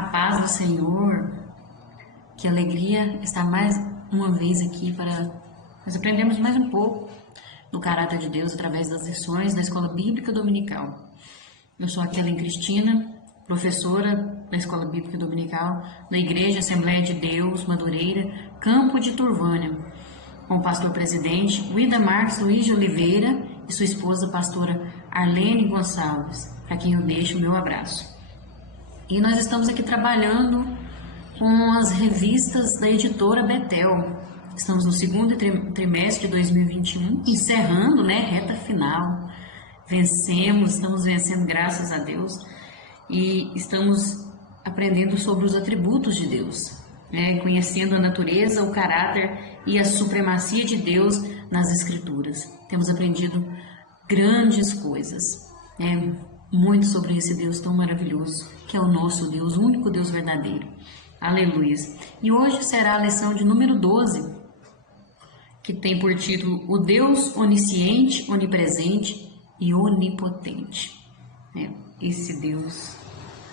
A paz do Senhor, que alegria estar mais uma vez aqui para nós aprendermos mais um pouco do caráter de Deus através das lições da Escola Bíblica Dominical. Eu sou a Kellen Cristina, professora da Escola Bíblica Dominical da Igreja Assembleia de Deus, Madureira, Campo de Turvânia, com o pastor presidente Guida Marques Luiz de Oliveira e sua esposa, pastora Arlene Gonçalves, para quem eu deixo o meu abraço. E nós estamos aqui trabalhando com as revistas da editora Betel. Estamos no segundo trimestre de 2021, encerrando, reta final. Estamos vencendo, graças a Deus, e estamos aprendendo sobre os atributos de Deus, conhecendo a natureza, o caráter e a supremacia de Deus nas Escrituras. Temos aprendido grandes coisas, muito sobre esse Deus tão maravilhoso, que é o nosso Deus, o único Deus verdadeiro. Aleluia! E hoje será a lição de número 12, que tem por título O Deus Onisciente, Onipresente e Onipotente. Esse Deus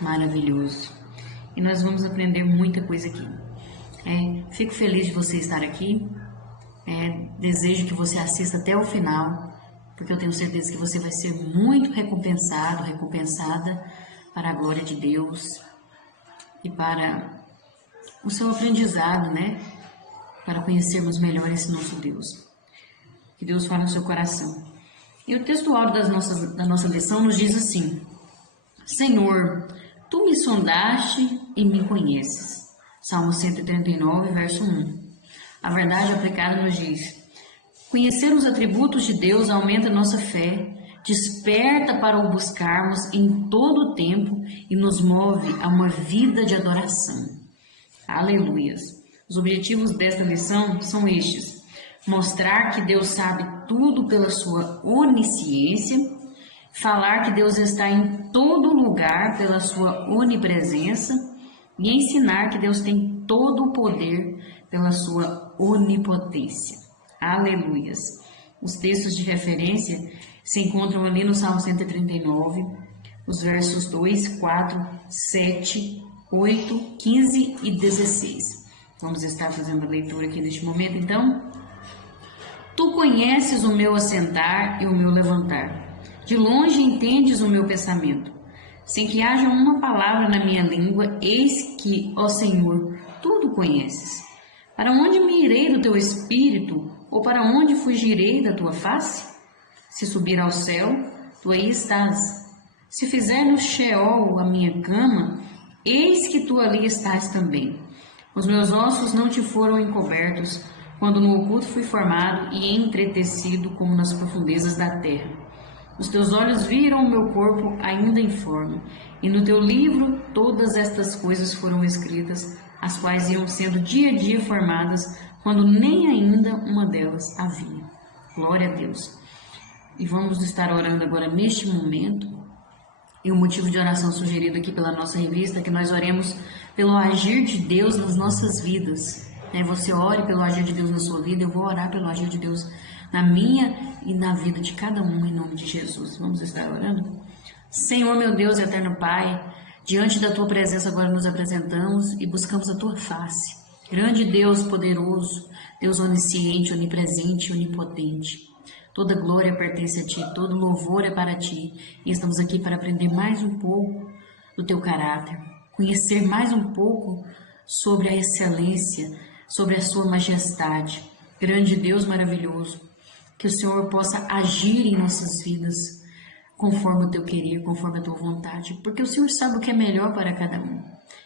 maravilhoso. E nós vamos aprender muita coisa aqui. Fico feliz de você estar aqui. Desejo que você assista até o final, porque eu tenho certeza que você vai ser muito recompensado, recompensada para a glória de Deus e para o seu aprendizado, para conhecermos melhor esse nosso Deus. Que Deus fale no seu coração. E o textual da nossa lição nos diz assim: Senhor, Tu me sondaste e me conheces. Salmo 139, verso 1. A verdade aplicada nos diz: conhecer os atributos de Deus aumenta nossa fé, desperta para o buscarmos em todo o tempo e nos move a uma vida de adoração. Aleluias! Os objetivos desta lição são estes: mostrar que Deus sabe tudo pela sua onisciência, falar que Deus está em todo lugar pela sua onipresença e ensinar que Deus tem todo o poder pela sua onipotência. Aleluias! Os textos de referência se encontram ali no Salmo 139, os versos 2, 4, 7, 8, 15 e 16. Vamos estar fazendo a leitura aqui neste momento, então. Tu conheces o meu assentar e o meu levantar. De longe entendes o meu pensamento. Sem que haja uma palavra na minha língua, eis que, ó Senhor, tudo conheces. Para onde me irei do teu espírito, ou para onde fugirei da tua face? Se subir ao céu, tu aí estás. Se fizer no Sheol a minha cama, eis que tu ali estás também. Os meus ossos não te foram encobertos, quando no oculto fui formado e entretecido como nas profundezas da terra. Os teus olhos viram o meu corpo ainda informe, e no teu livro todas estas coisas foram escritas, as quais iam sendo dia a dia formadas, quando nem ainda uma delas havia. Glória a Deus! E vamos estar orando agora neste momento, e o motivo de oração sugerido aqui pela nossa revista é que nós oremos pelo agir de Deus nas nossas vidas. Você ore pelo agir de Deus na sua vida, eu vou orar pelo agir de Deus na minha e na vida de cada um, em nome de Jesus. Vamos estar orando? Senhor, meu Deus e eterno Pai, diante da Tua presença agora nos apresentamos e buscamos a Tua face. Grande Deus poderoso, Deus onisciente, onipresente e onipotente. Toda glória pertence a Ti, todo louvor é para Ti. E estamos aqui para aprender mais um pouco do Teu caráter, conhecer mais um pouco sobre a excelência, sobre a Sua majestade. Grande Deus maravilhoso, que o Senhor possa agir em nossas vidas, conforme o Teu querer, conforme a Tua vontade, porque o Senhor sabe o que é melhor para cada um.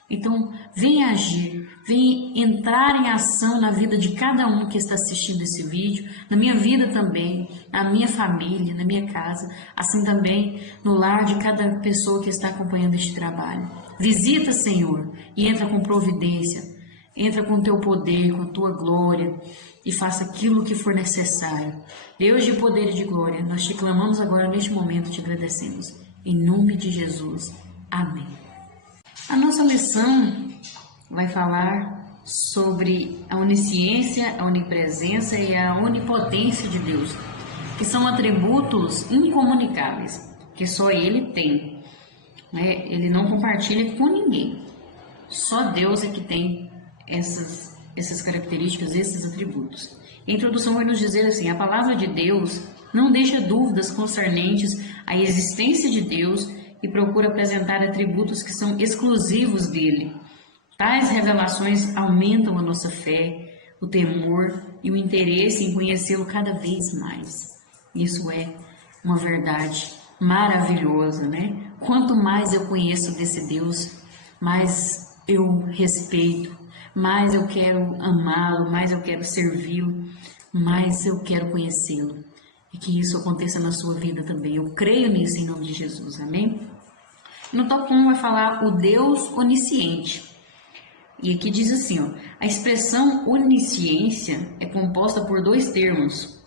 Então, vem agir, vem entrar em ação na vida de cada um que está assistindo esse vídeo, na minha vida também, na minha família, na minha casa, assim também no lar de cada pessoa que está acompanhando este trabalho. Visita, Senhor, e entra com providência, entra com Teu poder, com Tua glória, e faça aquilo que for necessário. Deus de poder e de glória, nós Te clamamos agora neste momento, Te agradecemos. Em nome de Jesus. Amém. A nossa lição vai falar sobre a onisciência, a onipresença e a onipotência de Deus, que são atributos incomunicáveis, que só Ele tem. Ele não compartilha com ninguém. Só Deus é que tem essas características, esses atributos. A introdução vai nos dizer assim: a palavra de Deus não deixa dúvidas concernentes à existência de Deus e procura apresentar atributos que são exclusivos dele. Tais revelações aumentam a nossa fé, o temor e o interesse em conhecê-lo cada vez mais. Isso é uma verdade maravilhosa, né? Quanto mais eu conheço desse Deus, mais eu respeito, mais eu quero amá-lo, mais eu quero servi-lo, mais eu quero conhecê-lo. E que isso aconteça na sua vida também. Eu creio nisso em nome de Jesus, amém? No tópico 1 vai falar o Deus onisciente. E aqui diz assim, ó, a expressão onisciência é composta por dois termos,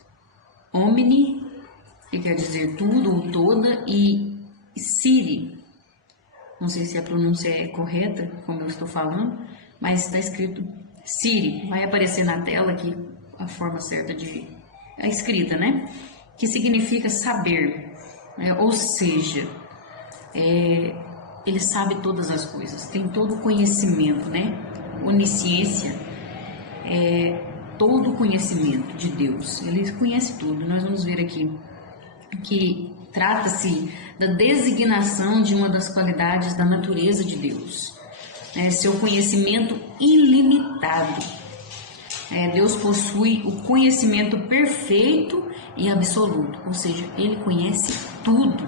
omni, que quer dizer tudo ou toda, e siri, não sei se a pronúncia é correta, como eu estou falando, mas está escrito siri, vai aparecer na tela aqui a forma certa de a escrita, né? Que significa saber, né? Ou seja, ele sabe todas as coisas, tem todo o conhecimento, né? Onisciência é todo o conhecimento de Deus, ele conhece tudo. Nós vamos ver aqui que trata-se da designação de uma das qualidades da natureza de Deus, seu conhecimento ilimitado. Deus possui o conhecimento perfeito e absoluto, ou seja, ele conhece tudo,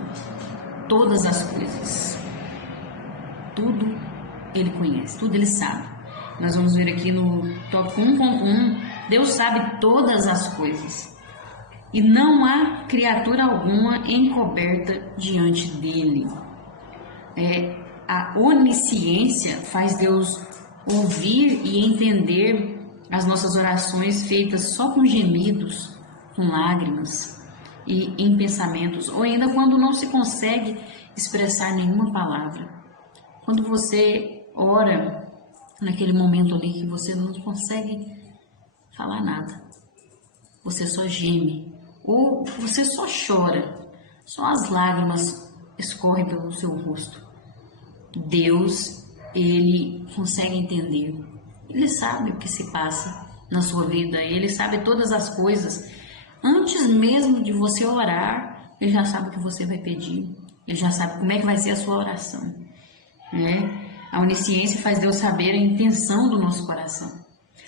todas as coisas, tudo ele conhece, tudo ele sabe. Nós vamos ver aqui no tópico 1.1, Deus sabe todas as coisas e não há criatura alguma encoberta diante dele. A onisciência faz Deus ouvir e entender as nossas orações feitas só com gemidos, com lágrimas e em pensamentos, ou ainda quando não se consegue expressar nenhuma palavra. Quando você ora naquele momento ali que você não consegue falar nada, você só geme, ou você só chora, só as lágrimas escorrem pelo seu rosto. Deus, ele consegue entender, ele sabe o que se passa na sua vida, ele sabe todas as coisas. Antes mesmo de você orar, ele já sabe o que você vai pedir, ele já sabe como é que vai ser a sua oração, né? A onisciência faz Deus saber a intenção do nosso coração.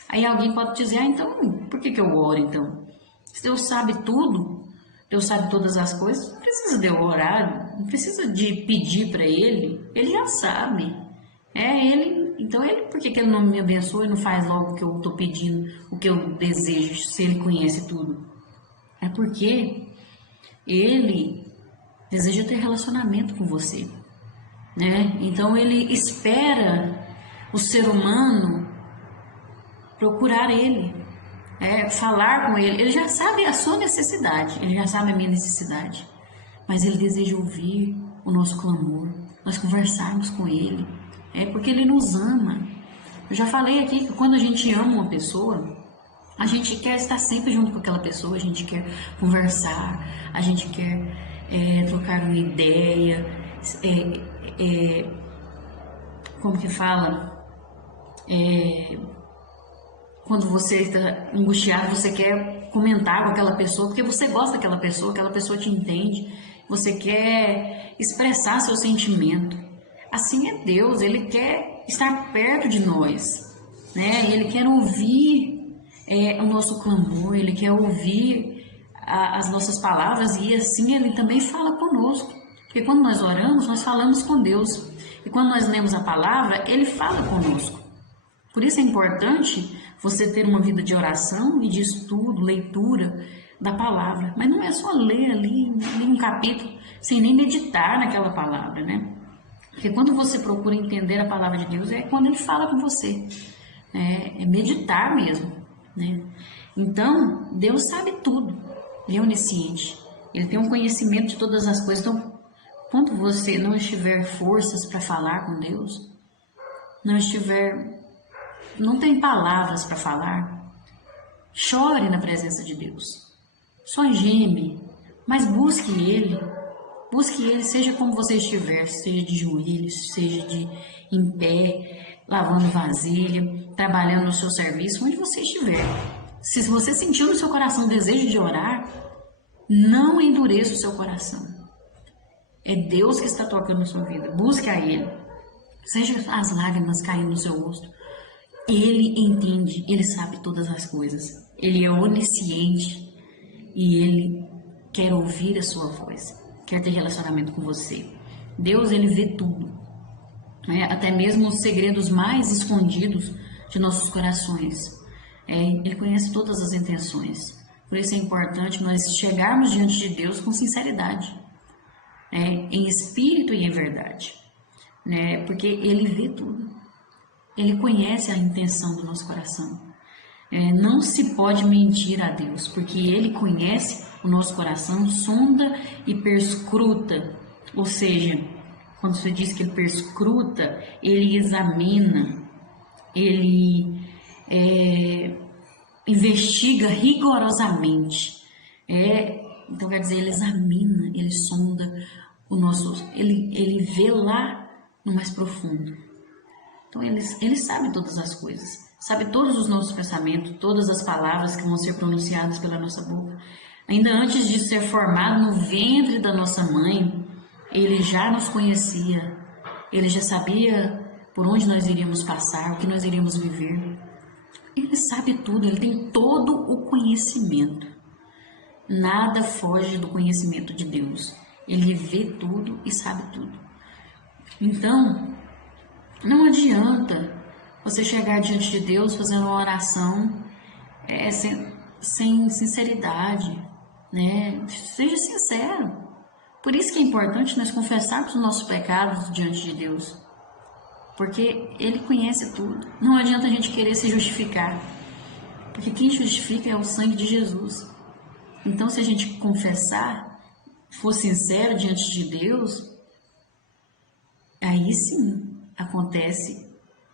Aí alguém pode dizer, então, por que eu oro então? Se Deus sabe tudo, Deus sabe todas as coisas, não precisa de eu orar, não precisa de pedir para ele já sabe. Então por que ele não me abençoa e não faz logo o que eu estou pedindo, o que eu desejo, se ele conhece tudo? É porque ele deseja ter relacionamento com você, né? Então ele espera o ser humano procurar ele, falar com ele. Ele já sabe a sua necessidade, ele já sabe a minha necessidade, mas ele deseja ouvir o nosso clamor, nós conversarmos com ele, porque ele nos ama. Eu já falei aqui que quando a gente ama uma pessoa, a gente quer estar sempre junto com aquela pessoa, a gente quer conversar, a gente quer trocar uma ideia, como que fala? Quando você está angustiado, você quer comentar com aquela pessoa, porque você gosta daquela pessoa, aquela pessoa te entende, você quer expressar seu sentimento. Assim é Deus, ele quer estar perto de nós, né? Ele quer ouvir o nosso clamor, ele quer ouvir as nossas palavras, e assim ele também fala conosco. Porque quando nós oramos, nós falamos com Deus, e quando nós lemos a palavra, ele fala conosco. Por isso é importante você ter uma vida de oração e de estudo, leitura da palavra. Mas não é só ler ali um capítulo sem nem meditar naquela palavra, né? Porque quando você procura entender a palavra de Deus, é quando ele fala com você. É meditar mesmo, né? Então, Deus sabe tudo. Ele é onisciente. Ele tem um conhecimento de todas as coisas. Então, quando você não estiver forças para falar com Deus, não tem palavras para falar, chore na presença de Deus. Só geme, mas busque Ele, seja como você estiver, seja de joelhos, seja em pé, lavando vasilha, trabalhando no seu serviço, onde você estiver. Se você sentiu no seu coração o desejo de orar, não endureça o seu coração. É Deus que está tocando na sua vida. Busque a Ele. Seja as lágrimas caindo no seu rosto. Ele entende, Ele sabe todas as coisas. Ele é onisciente e Ele quer ouvir a sua voz. Quer ter relacionamento com você. Deus, Ele vê tudo. Até mesmo os segredos mais escondidos de nossos corações. Ele conhece todas as intenções. Por isso é importante nós chegarmos diante de Deus com sinceridade. Em espírito e em verdade. Porque Ele vê tudo. Ele conhece a intenção do nosso coração. Não se pode mentir a Deus, porque Ele conhece o nosso coração, sonda e perscruta. Ou seja, quando você diz que Ele perscruta, Ele examina, Ele investiga rigorosamente. Então quer dizer, Ele examina, Ele sonda o nosso, Ele vê lá no mais profundo. Então ele sabe todas as coisas, sabe todos os nossos pensamentos, todas as palavras que vão ser pronunciadas pela nossa boca. Ainda antes de ser formado no ventre da nossa mãe, Ele já nos conhecia, Ele já sabia por onde nós iríamos passar, o que nós iríamos viver. Ele sabe tudo, Ele tem todo o conhecimento. Nada foge do conhecimento de Deus. Ele vê tudo e sabe tudo. Então, não adianta você chegar diante de Deus fazendo uma oração sem sinceridade, Seja sincero. Por isso que é importante nós confessarmos os nossos pecados diante de Deus. Porque Ele conhece tudo. Não adianta a gente querer se justificar. Porque quem justifica é o sangue de Jesus. Então, se a gente confessar, for sincero diante de Deus, aí sim acontece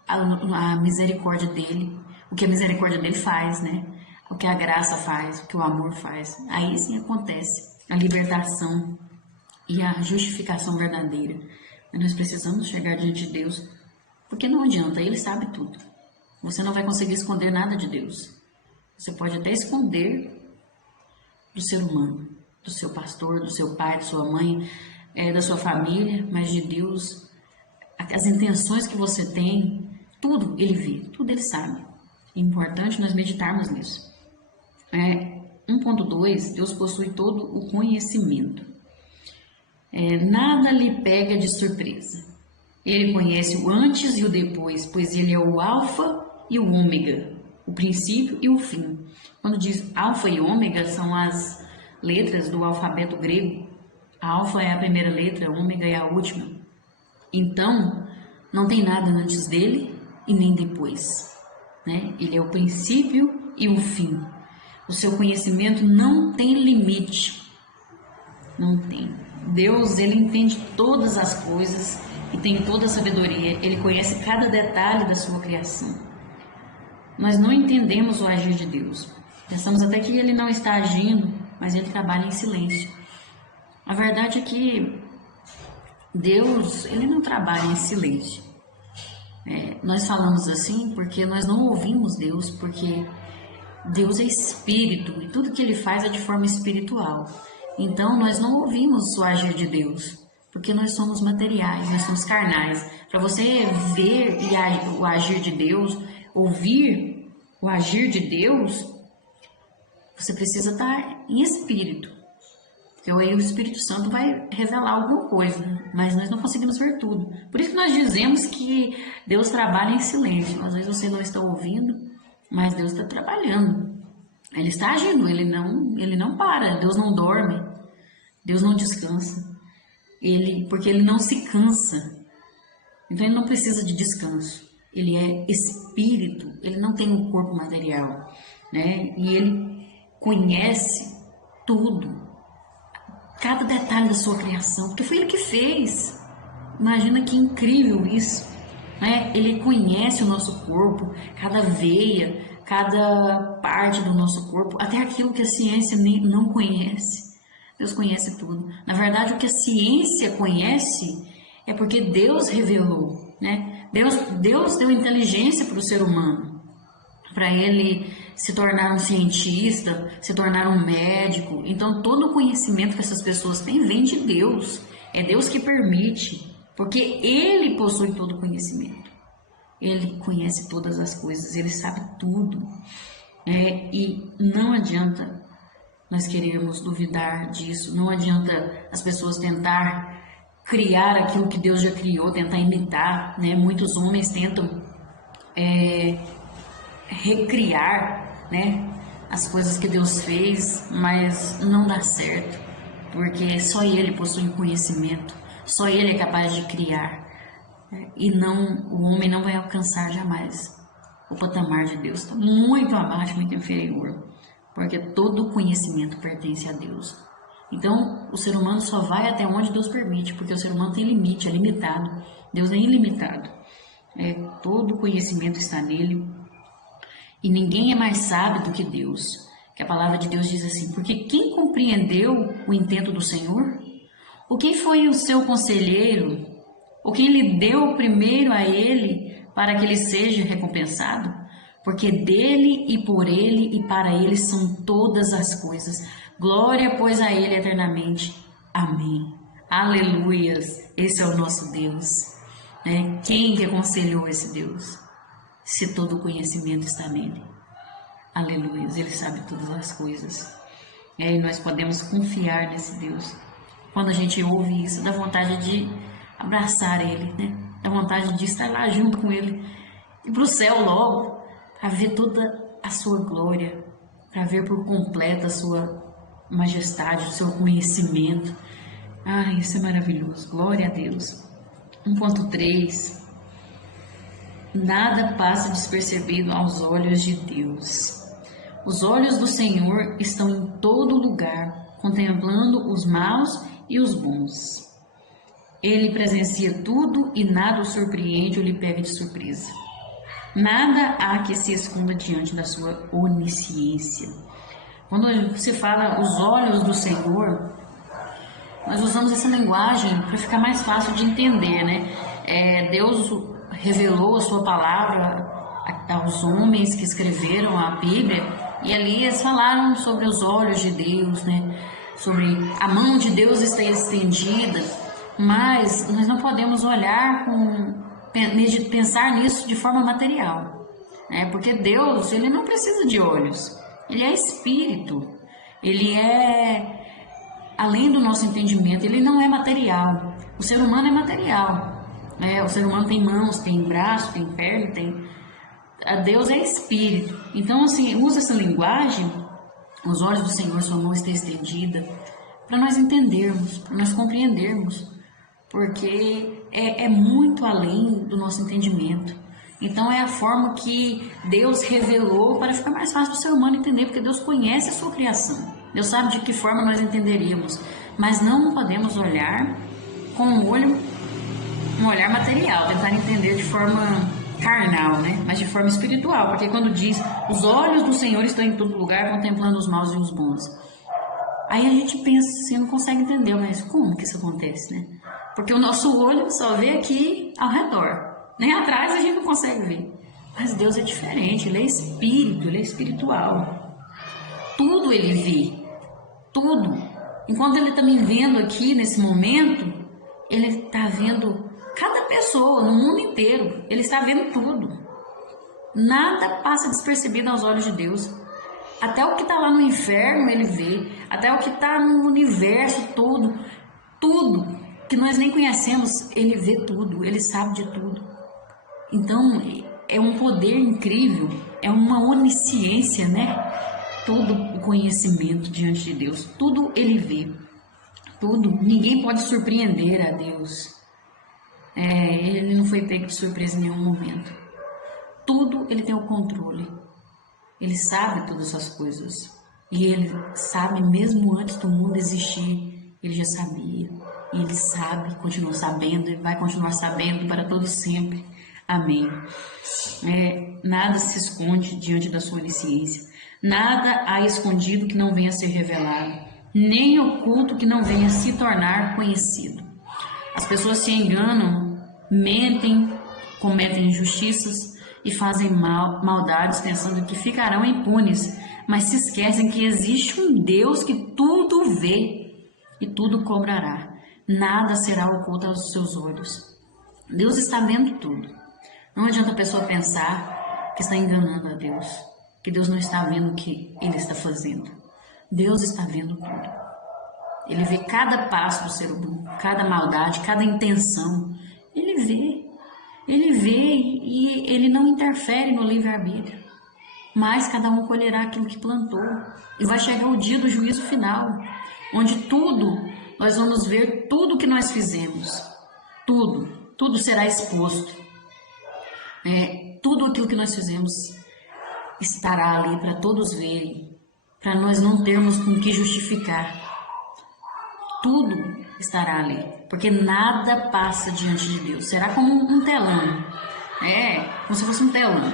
a misericórdia dele, o que a misericórdia dele faz, o que a graça faz, o que o amor faz. Aí sim acontece a libertação e a justificação verdadeira. Mas nós precisamos chegar diante de Deus, porque não adianta, Ele sabe tudo. Você não vai conseguir esconder nada de Deus. Você pode até esconder do ser humano, do seu pastor, do seu pai, da sua mãe, da sua família, mas de Deus, as intenções que você tem, tudo Ele vê, tudo Ele sabe. É importante nós meditarmos nisso. 1.2, Deus possui todo o conhecimento. Nada lhe pega de surpresa. Ele conhece o antes e o depois, pois Ele é o alfa e o ômega, o princípio e o fim. Quando diz alfa e ômega, são as letras do alfabeto grego. A alfa é a primeira letra, a ômega é a última. Então, não tem nada antes dele e nem depois. Ele é o princípio e o fim. O seu conhecimento não tem limite. Não tem. Deus, Ele entende todas as coisas e tem toda a sabedoria. Ele conhece cada detalhe da sua criação. Nós não entendemos o agir de Deus. Pensamos até que Ele não está agindo, mas Ele trabalha em silêncio. A verdade é que Deus, Ele não trabalha em silêncio. Nós falamos assim porque nós não ouvimos Deus, porque Deus é espírito e tudo que Ele faz é de forma espiritual. Então nós não ouvimos o agir de Deus, porque nós somos materiais, nós somos carnais. Para você ver o agir de Deus, ouvir o agir de Deus, você precisa estar em espírito. Porque aí o Espírito Santo vai revelar alguma coisa, mas nós não conseguimos ver tudo. Por isso que nós dizemos que Deus trabalha em silêncio. Às vezes você não está ouvindo, mas Deus está trabalhando. Ele está agindo, ele não para, Deus não dorme, Deus não descansa. Porque Ele não se cansa. Então Ele não precisa de descanso. Ele é espírito, Ele não tem um corpo material, E Ele conhece tudo. Cada detalhe da sua criação, porque foi Ele que fez. Imagina que incrível isso, Ele conhece o nosso corpo, cada veia, cada parte do nosso corpo, até aquilo que a ciência não conhece. Deus conhece tudo. Na verdade, o que a ciência conhece é porque Deus revelou, Deus deu inteligência para o ser humano, para ele se tornar um cientista, se tornar um médico. Então, todo o conhecimento que essas pessoas têm vem de Deus. É Deus que permite, porque Ele possui todo o conhecimento. Ele conhece todas as coisas, Ele sabe tudo. E não adianta nós querermos duvidar disso, não adianta as pessoas tentar criar aquilo que Deus já criou, tentar imitar, né? Muitos homens tentam recriar, né, as coisas que Deus fez, mas não dá certo, porque só Ele possui conhecimento, só Ele é capaz de criar, né? E o homem não vai alcançar jamais o patamar de Deus, está muito abaixo, muito inferior, porque todo o conhecimento pertence a Deus. Então, o ser humano só vai até onde Deus permite, porque o ser humano tem limite, é limitado. Deus é ilimitado. Todo o conhecimento está nele. E ninguém é mais sábio do que Deus. Que a palavra de Deus diz assim: porque quem compreendeu o intento do Senhor? Ou quem foi o seu conselheiro? Ou quem lhe deu primeiro a ele para que ele seja recompensado? Porque dele e por ele e para ele são todas as coisas. Glória, pois, a Ele eternamente. Amém. Aleluias. Esse é o nosso Deus. Quem que aconselhou esse Deus? Se todo o conhecimento está nele. Aleluias. Ele sabe todas as coisas. E nós podemos confiar nesse Deus. Quando a gente ouve isso, dá vontade de abraçar Ele, né? Dá vontade de estar lá junto com Ele. E para o céu logo, para ver toda a sua glória, para ver por completo a sua majestade, o seu conhecimento. Isso é maravilhoso. Glória a Deus. 1.3. Nada passa despercebido aos olhos de Deus. Os olhos do Senhor estão em todo lugar, contemplando os maus e os bons. Ele presencia tudo e nada o surpreende ou lhe pega de surpresa. Nada há que se esconda diante da sua onisciência. Quando se fala os olhos do Senhor, nós usamos essa linguagem para ficar mais fácil de entender, né? Deus revelou a sua palavra aos homens que escreveram a Bíblia, e ali eles falaram sobre os olhos de Deus, né? Sobre a mão de Deus estar estendida, mas nós não podemos olhar pensar nisso de forma material, né? Porque Deus, Ele não precisa de olhos. Ele é espírito, ele é além do nosso entendimento, ele não é material. O ser humano é material, né? O ser humano tem mãos, tem braço, tem perna, Deus é espírito. Então, assim, usa essa linguagem, os olhos do Senhor, sua mão está estendida, para nós entendermos, para nós compreendermos, porque é muito além do nosso entendimento. Então é a forma que Deus revelou para ficar mais fácil para o ser humano entender, porque Deus conhece a sua criação. Deus sabe de que forma nós entenderíamos, mas não podemos olhar com um olhar material, tentar entender de forma carnal, né? Mas de forma espiritual, porque quando diz, os olhos do Senhor estão em todo lugar, contemplando os maus e os bons. Aí a gente pensa assim, não consegue entender, mas como que isso acontece, né? Porque o nosso olho só vê aqui ao redor. Nem atrás a gente não consegue ver. Mas Deus é diferente, Ele é espírito, Ele é espiritual. Tudo Ele vê, tudo. Enquanto Ele está me vendo aqui nesse momento, Ele está vendo cada pessoa no mundo inteiro. Ele está vendo tudo. Nada passa despercebido aos olhos de Deus. Até o que está lá no inferno Ele vê. Até o que está no universo todo. Tudo que nós nem conhecemos, Ele vê tudo. Ele sabe de tudo. Então, é um poder incrível, é uma onisciência, né? Todo o conhecimento diante de Deus, tudo Ele vê, tudo. Ninguém pode surpreender a Deus. Ele não foi pego de surpresa em nenhum momento. Tudo Ele tem o controle. Ele sabe todas as coisas. E Ele sabe mesmo antes do mundo existir, Ele já sabia. E Ele sabe, continua sabendo, e vai continuar sabendo para todo sempre. Amém. Nada se esconde diante da sua onisciência. Nada há escondido que não venha a ser revelado, nem oculto que não venha a se tornar conhecido. As pessoas se enganam, mentem cometem injustiças e fazem maldades pensando que ficarão impunes, mas se esquecem que existe um Deus que tudo vê e tudo cobrará. Nada será oculto aos seus olhos. Deus está vendo tudo. Não adianta a pessoa pensar que está enganando a Deus, que Deus não está vendo o que Ele está fazendo. Deus está vendo tudo. Ele vê cada passo do ser humano, cada maldade, cada intenção. Ele vê e Ele não interfere no livre-arbítrio. Mas cada um colherá aquilo que plantou. E vai chegar o dia do juízo final, onde nós vamos ver tudo que nós fizemos. Tudo será exposto. Tudo aquilo que nós fizemos estará ali para todos verem, para nós não termos com que justificar. Tudo estará ali, porque nada passa diante de Deus. Será como um telão, como se fosse um telão.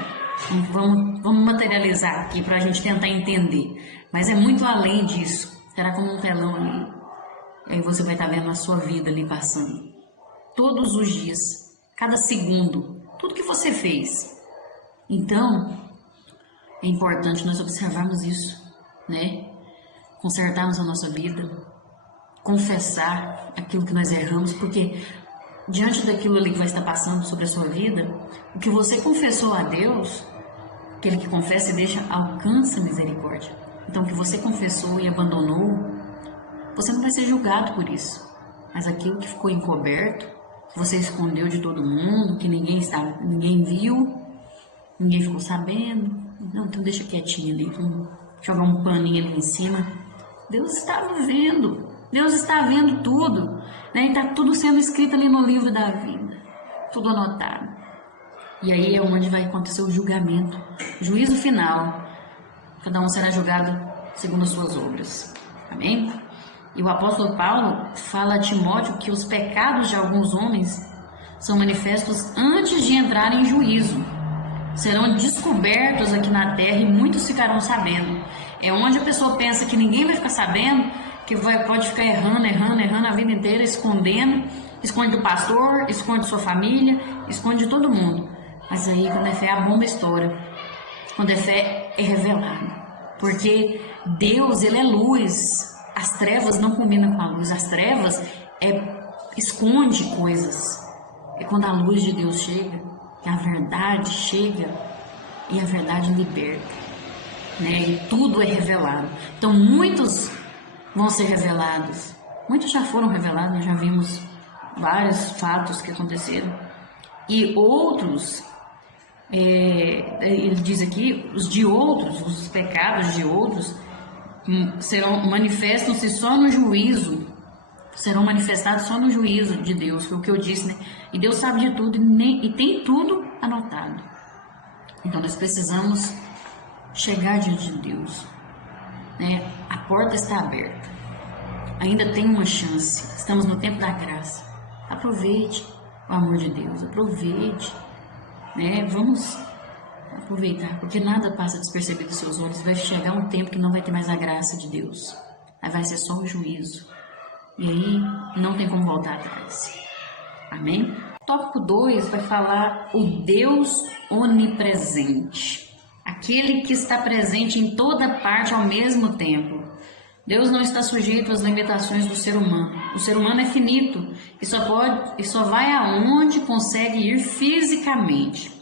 Vamos materializar aqui para a gente tentar entender, mas é muito além disso. Será como um telão ali, aí você vai estar vendo a sua vida ali passando, todos os dias, cada segundo, tudo que você fez. Então, é importante nós observarmos isso, consertarmos a nossa vida, confessar aquilo que nós erramos, porque diante daquilo ali que vai estar passando sobre a sua vida, o que você confessou a Deus, aquele que confessa e deixa, alcança misericórdia. Então, o que você confessou e abandonou, você não vai ser julgado por isso. Mas aquilo que ficou encoberto, que você escondeu de todo mundo, que ninguém viu, ninguém ficou sabendo, não, então deixa quietinho ali, vamos jogar um paninho ali em cima. Deus estava vendo, Deus está vendo tudo, e está tudo sendo escrito ali no livro da vida, tudo anotado. E aí é onde vai acontecer o julgamento, juízo final. Cada um será julgado segundo as suas obras. Amém? E o apóstolo Paulo fala a Timóteo que os pecados de alguns homens são manifestos antes de entrarem em juízo. Serão descobertos aqui na terra e muitos ficarão sabendo. É onde a pessoa pensa que ninguém vai ficar sabendo, que pode ficar errando a vida inteira, escondendo. Esconde do pastor, esconde de sua família, esconde de todo mundo. Mas aí, quando é fé, a bomba estoura. Quando é fé, é revelado. Porque Deus, Ele é luz. As trevas não combinam com a luz. As trevas esconde coisas. É quando a luz de Deus chega, que a verdade chega e a verdade liberta. E tudo é revelado. Então, muitos vão ser revelados. Muitos já foram revelados, nós já vimos vários fatos que aconteceram. E outros... ele diz aqui, os pecados de outros manifestam-se só no juízo, serão manifestados só no juízo de Deus, foi o que eu disse, E Deus sabe de tudo e tem tudo anotado. Então nós precisamos chegar diante de Deus, A porta está aberta, ainda tem uma chance, estamos no tempo da graça. Aproveite o amor de Deus, aproveite. Vamos aproveitar, porque nada passa despercebido dos seus olhos. Vai chegar um tempo que não vai ter mais a graça de Deus, aí vai ser só o juízo, e aí não tem como voltar atrás. Amém? Tópico 2 vai falar o Deus onipresente, aquele que está presente em toda parte ao mesmo tempo. Deus não está sujeito às limitações do ser humano. O ser humano é finito e só vai aonde consegue ir fisicamente.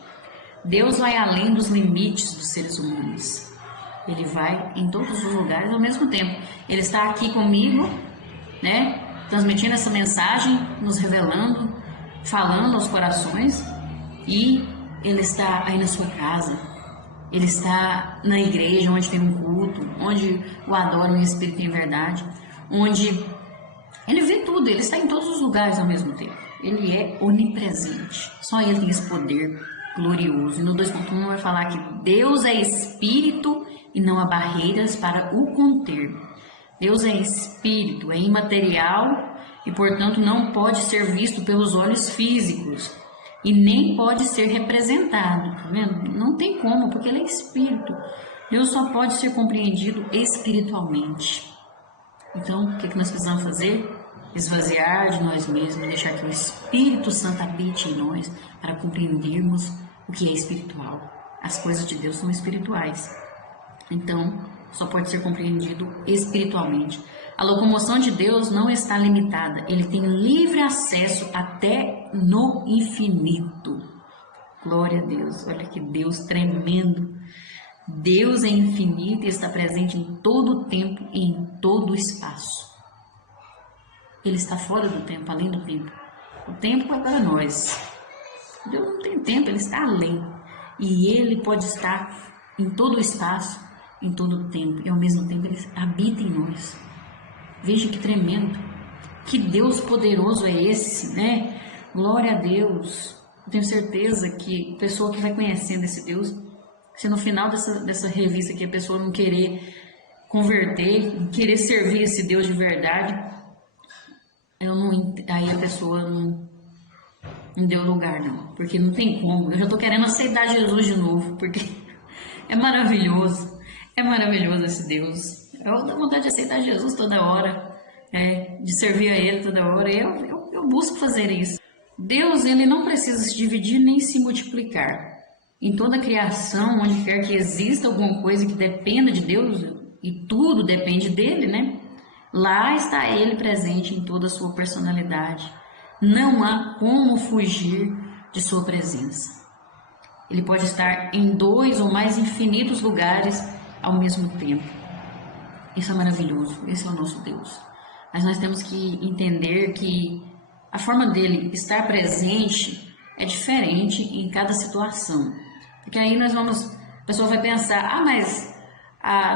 Deus vai além dos limites dos seres humanos. Ele vai em todos os lugares ao mesmo tempo. Ele está aqui comigo, transmitindo essa mensagem, nos revelando, falando aos corações, e Ele está aí na sua casa. Ele está na igreja, onde tem um culto, onde o adoram em espírito e em verdade, onde Ele vê tudo, Ele está em todos os lugares ao mesmo tempo. Ele é onipresente, só Ele tem esse poder glorioso. E no 2.1 vai falar que Deus é espírito e não há barreiras para o conter. Deus é espírito, é imaterial e, portanto, não pode ser visto pelos olhos físicos. E nem pode ser representado, tá vendo? Não tem como, porque Ele é espírito. Deus só pode ser compreendido espiritualmente. Então, o que nós precisamos fazer? esvaziar de nós mesmos, deixar que o Espírito Santo habite em nós para compreendermos o que é espiritual. As coisas de Deus são espirituais, então só pode ser compreendido espiritualmente. A locomoção de Deus não está limitada, ele tem livre acesso até no infinito. Glória a Deus, olha que Deus tremendo. Deus é infinito e está presente em todo o tempo e em todo o espaço. Ele está fora do tempo, além do tempo. O tempo é para nós. Deus não tem tempo, ele está além. E ele pode estar em todo o espaço, em todo o tempo. E ao mesmo tempo ele habita em nós. Veja que tremendo. Que Deus poderoso é esse, né? Glória a Deus. Eu tenho certeza que a pessoa que vai conhecendo esse Deus, se no final dessa revista aqui a pessoa não querer converter, não querer servir esse Deus de verdade, aí a pessoa não deu lugar não, porque não tem como. Eu já estou querendo aceitar Jesus de novo, porque é maravilhoso esse Deus. Eu dou vontade de aceitar Jesus toda hora, de servir a Ele toda hora. Eu busco fazer isso. Deus, ele não precisa se dividir nem se multiplicar. Em toda a criação, onde quer que exista alguma coisa que dependa de Deus, e tudo depende dele, né? Lá está ele presente em toda a sua personalidade. Não há como fugir de sua presença. Ele pode estar em 2 ou mais infinitos lugares ao mesmo tempo. Isso é maravilhoso, esse é o nosso Deus. Mas nós temos que entender que a forma dele estar presente é diferente em cada situação. Porque aí a pessoa vai pensar, mas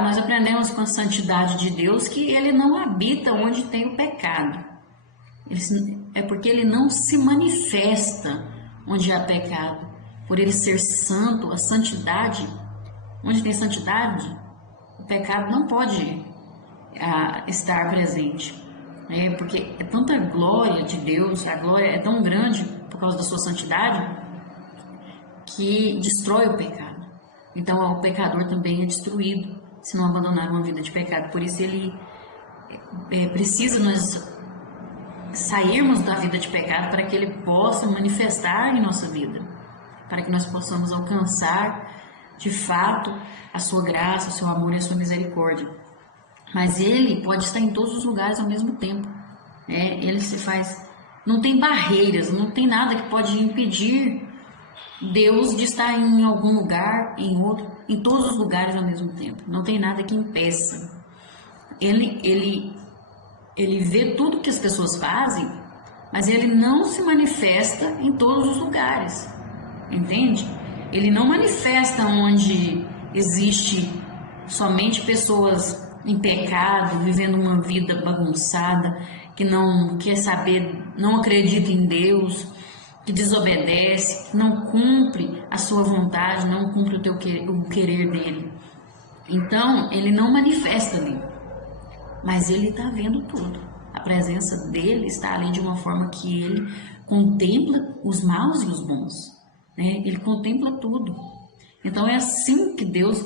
nós aprendemos com a santidade de Deus que ele não habita onde tem o pecado. É porque ele não se manifesta onde há pecado. Por ele ser santo, a santidade, onde tem santidade, o pecado não pode estar presente. Porque é tanta glória de Deus, a glória é tão grande por causa da sua santidade, que destrói o pecado. Então o pecador também é destruído se não abandonar uma vida de pecado. Por isso ele precisa nós sairmos da vida de pecado para que ele possa manifestar em nossa vida, para que nós possamos alcançar de fato a sua graça, o seu amor e a sua misericórdia. Mas ele pode estar em todos os lugares ao mesmo tempo. Ele não tem barreiras, não tem nada que pode impedir Deus de estar em algum lugar, em outro, em todos os lugares ao mesmo tempo. Não tem nada que impeça. Ele vê tudo que as pessoas fazem, mas ele não se manifesta em todos os lugares. Entende? Ele não manifesta onde existe somente pessoas em pecado, vivendo uma vida bagunçada, que não quer saber, não acredita em Deus, que desobedece, que não cumpre a sua vontade, não cumpre o querer dele. Então, ele não manifesta ali, mas ele está vendo tudo. A presença dele está ali de uma forma que ele contempla os maus e os bons, né? Ele contempla tudo. Então, é assim que Deus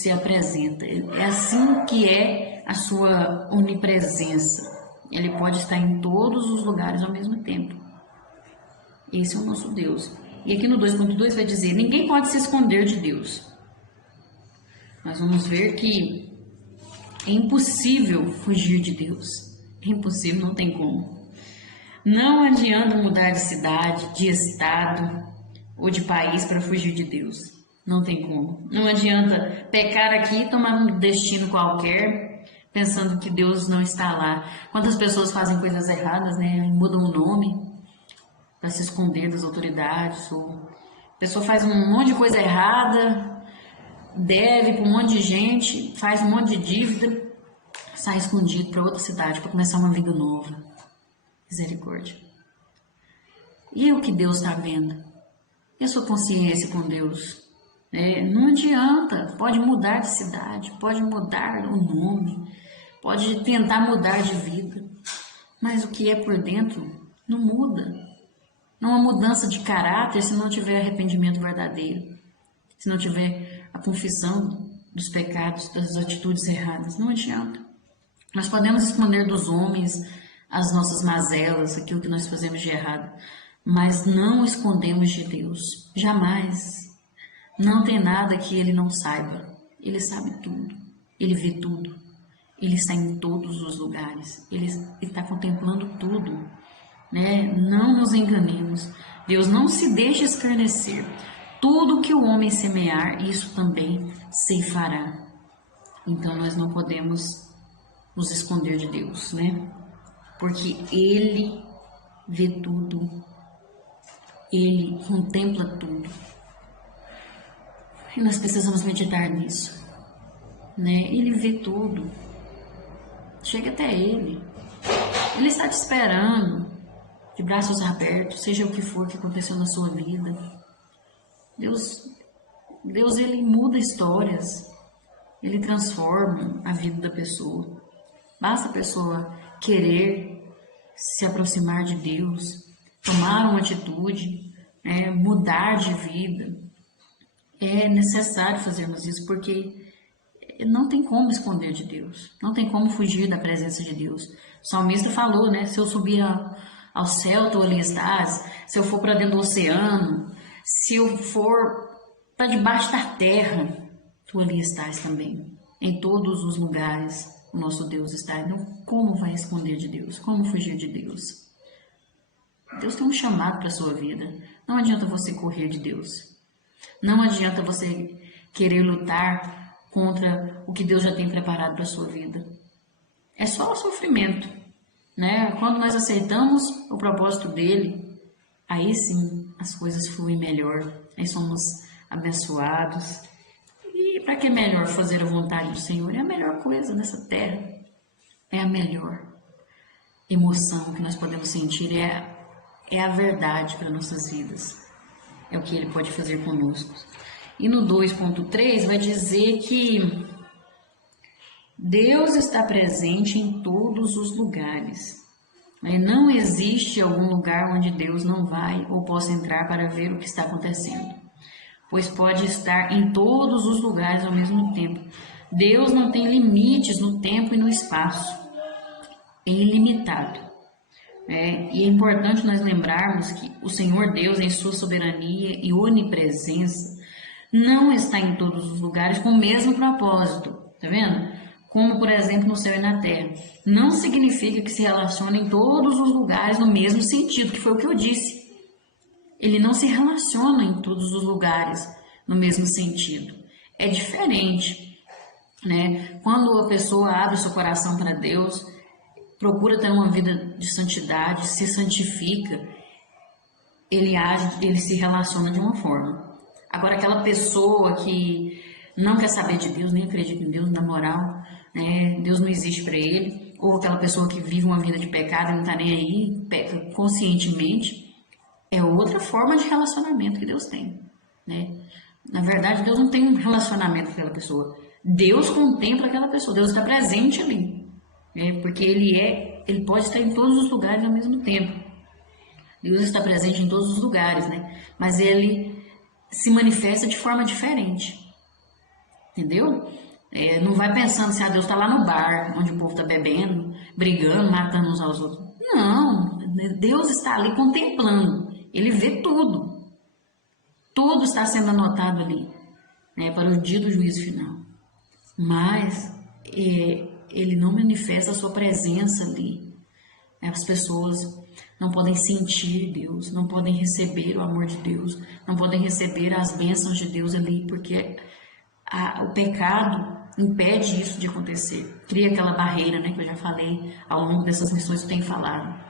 se apresenta. É assim que é a sua onipresença. Ele pode estar em todos os lugares ao mesmo tempo. Esse é o nosso Deus. E aqui no 2.2 vai dizer, ninguém pode se esconder de Deus. Nós vamos ver que é impossível fugir de Deus. É impossível, não tem como. Não adianta mudar de cidade, de estado ou de país para fugir de Deus. Não tem como. Não adianta pecar aqui e tomar um destino qualquer pensando que Deus não está lá. Quantas pessoas fazem coisas erradas, né? Mudam o nome para se esconder das autoridades. Ou a pessoa faz um monte de coisa errada, deve para um monte de gente, faz um monte de dívida, sai escondido para outra cidade para começar uma vida nova. Misericórdia. E o que Deus está vendo? E a sua consciência com Deus? Não adianta, pode mudar de cidade, pode mudar o nome, pode tentar mudar de vida, mas o que é por dentro não muda. Não há mudança de caráter se não tiver arrependimento verdadeiro, se não tiver a confissão dos pecados, das atitudes erradas. Não adianta. Nós podemos esconder dos homens as nossas mazelas, aquilo que nós fazemos de errado, mas não escondemos de Deus, jamais. Não tem nada que Ele não saiba. Ele sabe tudo, Ele vê tudo, Ele está em todos os lugares, Ele está contemplando tudo, né? Não nos enganemos, Deus não se deixa escarnecer. Tudo que o homem semear, isso também ceifará. Então nós não podemos nos esconder de Deus, né? Porque Ele vê tudo, Ele contempla tudo. E nós precisamos meditar nisso, né? Ele vê tudo. Chega até Ele. Ele está te esperando, de braços abertos, seja o que for que aconteceu na sua vida. Deus, Ele muda histórias. Ele transforma a vida da pessoa. Basta a pessoa querer se aproximar de Deus, tomar uma atitude, mudar de vida. É necessário fazermos isso, porque não tem como esconder de Deus, não tem como fugir da presença de Deus. O salmista falou, né? Se eu subir ao céu, tu ali estás. Se eu for para dentro do oceano, se eu for para debaixo da terra, tu ali estás também. Em todos os lugares o nosso Deus está. Então, como vai esconder de Deus? Como fugir de Deus? Deus tem um chamado para a sua vida. Não adianta você correr de Deus. Não adianta você querer lutar contra o que Deus já tem preparado para a sua vida. É só o sofrimento, né? Quando nós aceitamos o propósito dele, aí sim as coisas fluem melhor. Aí somos abençoados. E para que é melhor fazer a vontade do Senhor? É a melhor coisa nessa terra. É a melhor emoção que nós podemos sentir. É a verdade para nossas vidas. É o que Ele pode fazer conosco. E no 2.3 vai dizer que Deus está presente em todos os lugares. Não existe algum lugar onde Deus não vai ou possa entrar para ver o que está acontecendo, pois pode estar em todos os lugares ao mesmo tempo. Deus não tem limites no tempo e no espaço. É ilimitado. E é importante nós lembrarmos que o Senhor Deus, em sua soberania e onipresença, não está em todos os lugares com o mesmo propósito, tá vendo? Como, por exemplo, no céu e na terra. Não significa que se relaciona em todos os lugares no mesmo sentido, que foi o que eu disse. Ele não se relaciona em todos os lugares no mesmo sentido. É diferente, né? Quando a pessoa abre o seu coração para Deus, procura ter uma vida de santidade, se santifica, ele age, ele se relaciona de uma forma. Agora, aquela pessoa que não quer saber de Deus, nem acredita em Deus, na moral, né? Deus não existe para ele, ou aquela pessoa que vive uma vida de pecado e não está nem aí, peca conscientemente, é outra forma de relacionamento que Deus tem, né? Na verdade, Deus não tem um relacionamento com aquela pessoa. Deus contempla aquela pessoa, Deus está presente ali, né? Porque Ele pode estar em todos os lugares ao mesmo tempo. Deus está presente em todos os lugares, né? Mas Ele se manifesta de forma diferente, entendeu? Não vai pensando assim, Deus está lá no bar, onde o povo está bebendo, brigando, matando uns aos outros. Não, Deus está ali contemplando. Ele vê tudo. Tudo está sendo anotado ali, né, para o dia do juízo final. Mas Ele não manifesta a sua presença ali. As pessoas não podem sentir Deus, não podem receber o amor de Deus, não podem receber as bênçãos de Deus ali, porque o pecado impede isso de acontecer. Cria aquela barreira, né, que eu já falei ao longo dessas lições que eu tenho falado.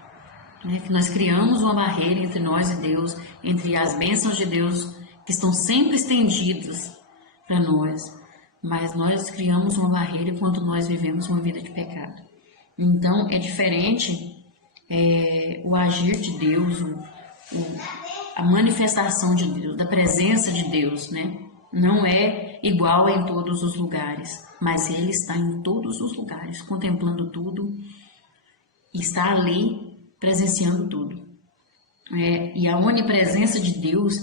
Que nós criamos uma barreira entre nós e Deus, entre as bênçãos de Deus, que estão sempre estendidas para nós, mas nós criamos uma barreira quando nós vivemos uma vida de pecado. Então, é diferente o agir de Deus, a manifestação de Deus, da presença de Deus, né? Não é igual em todos os lugares, mas Ele está em todos os lugares, contemplando tudo, e está ali presenciando tudo. E a onipresença de Deus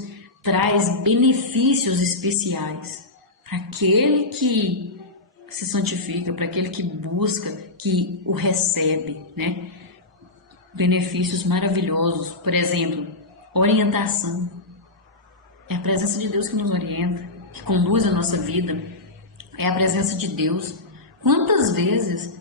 traz benefícios especiais para aquele que se santifica, para aquele que busca, que o recebe, né? benefícios maravilhosos. Por exemplo, orientação. É a presença de Deus que nos orienta, que conduz a nossa vida. É a presença de Deus. Quantas vezes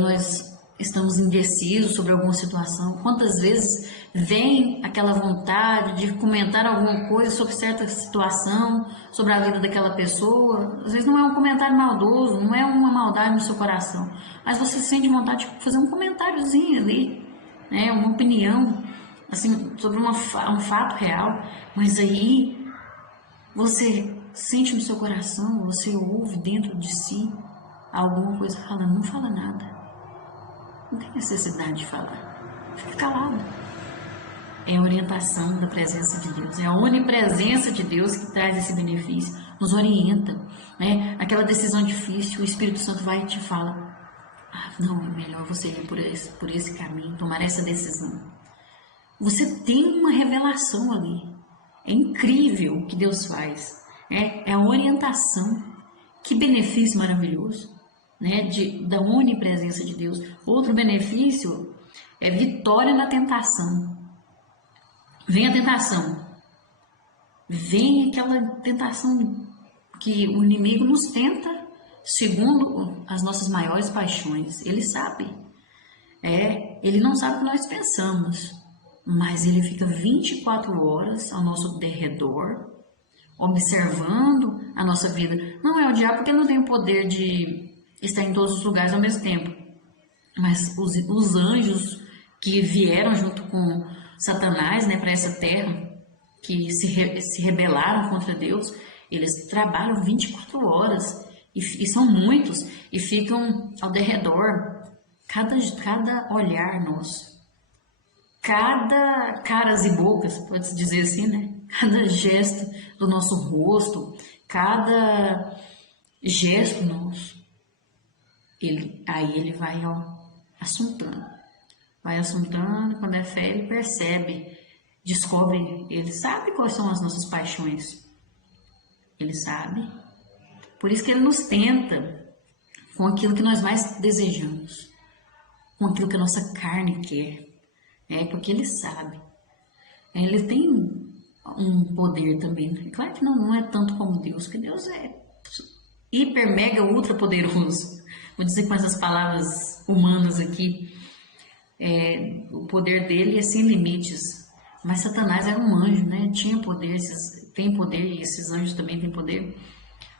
nós estamos indecisos sobre alguma situação? Quantas vezes vem aquela vontade de comentar alguma coisa sobre certa situação, sobre a vida daquela pessoa? Às vezes não é um comentário maldoso, não é uma maldade no seu coração, mas você sente vontade de fazer um comentáriozinho ali, né? Uma opinião assim, sobre um fato real, mas aí você sente no seu coração, você ouve dentro de si alguma coisa falando, não fala nada. Não tem necessidade de falar. Fica calado. É a orientação da presença de Deus. É a onipresença de Deus que traz esse benefício. Nos orienta. Né? Aquela decisão difícil, o Espírito Santo vai e te fala: não, é melhor você ir por esse caminho, tomar essa decisão. Você tem uma revelação ali. É incrível o que Deus faz. É a orientação. Que benefício maravilhoso. Né, da onipresença de Deus. Outro benefício é vitória na tentação. Vem a tentação. Vem aquela tentação que o inimigo nos tenta segundo as nossas maiores paixões. Ele sabe. Ele não sabe o que nós pensamos, mas ele fica 24 horas ao nosso derredor, observando a nossa vida. Não é o diabo, porque ele não tem o poder de está em todos os lugares ao mesmo tempo. Mas os anjos que vieram junto com Satanás, né, para essa terra, que se rebelaram contra Deus, eles trabalham 24 horas, e são muitos, e ficam ao derredor, cada olhar nosso, cada caras e bocas, pode-se dizer assim, né? Cada gesto do nosso rosto, cada gesto nosso, aí ele vai assuntando. Vai assuntando, quando é fé ele percebe, descobre, ele sabe quais são as nossas paixões. Ele sabe. Por isso que ele nos tenta com aquilo que nós mais desejamos, com aquilo que a nossa carne quer. Porque ele sabe. Ele tem um poder também. Claro que não é tanto como Deus, porque Deus é hiper, mega, ultra poderoso. Vou dizer com essas palavras humanas aqui, o poder dele é sem limites. Mas Satanás era um anjo, né? Tinha poder, tem poder, e esses anjos também têm poder.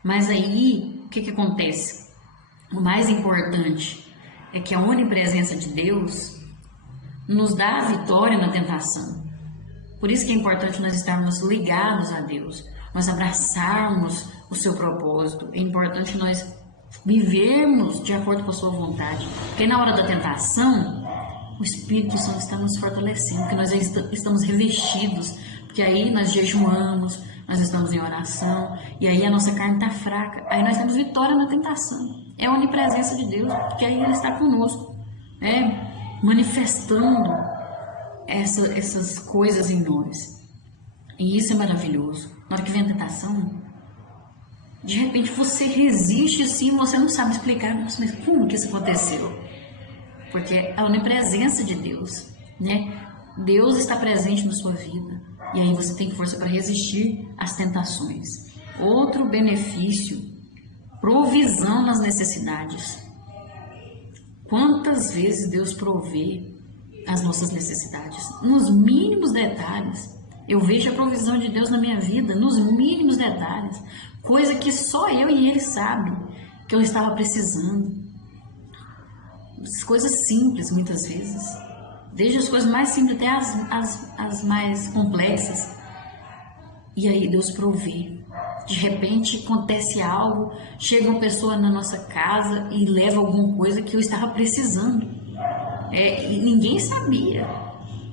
Mas aí, o que acontece? O mais importante é que a onipresença de Deus nos dá a vitória na tentação. Por isso que é importante nós estarmos ligados a Deus, nós abraçarmos o seu propósito. É importante nós vivermos de acordo com a sua vontade. Porque na hora da tentação, o Espírito Santo está nos fortalecendo, porque nós estamos revestidos, porque aí nós jejuamos, nós estamos em oração, e aí a nossa carne está fraca, aí nós temos vitória na tentação. É a onipresença de Deus, porque aí Ele está conosco, manifestando essas coisas em nós. E isso é maravilhoso. Na hora que vem a tentação, de repente você resiste assim, você não sabe explicar, mas como que isso aconteceu? Porque é a onipresença de Deus, né? Deus está presente na sua vida, e aí você tem força para resistir às tentações. Outro benefício, provisão nas necessidades. Quantas vezes Deus provê as nossas necessidades? Nos mínimos detalhes. Eu vejo a provisão de Deus na minha vida, nos mínimos detalhes. Coisa que só eu e Ele sabem que eu estava precisando. Coisas simples, muitas vezes. Desde as coisas mais simples até as mais complexas. E aí Deus provê. De repente acontece algo, chega uma pessoa na nossa casa e leva alguma coisa que eu estava precisando. E ninguém sabia.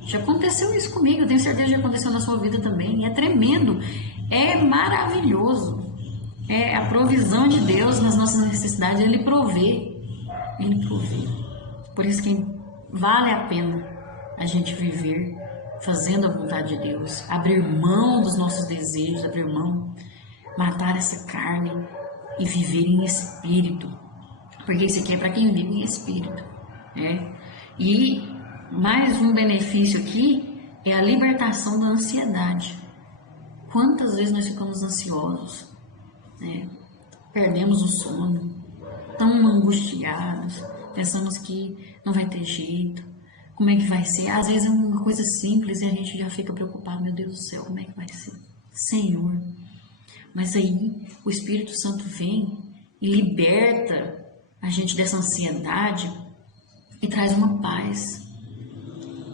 Já aconteceu isso comigo, eu tenho certeza que já aconteceu na sua vida também. É tremendo, é maravilhoso. É a provisão de Deus nas nossas necessidades, Ele provê. Ele provê. Por isso que vale a pena a gente viver fazendo a vontade de Deus, abrir mão dos nossos desejos, abrir mão, matar essa carne e viver em espírito. Porque isso aqui é para quem vive em espírito. E Mais um benefício aqui é a libertação da ansiedade. Quantas vezes nós ficamos ansiosos, né? Perdemos o sono, tão angustiados, pensamos que não vai ter jeito, como é que vai ser? Às vezes é uma coisa simples e a gente já fica preocupado, meu Deus do céu, como é que vai ser? Senhor. Mas aí o Espírito Santo vem e liberta a gente dessa ansiedade e traz uma paz.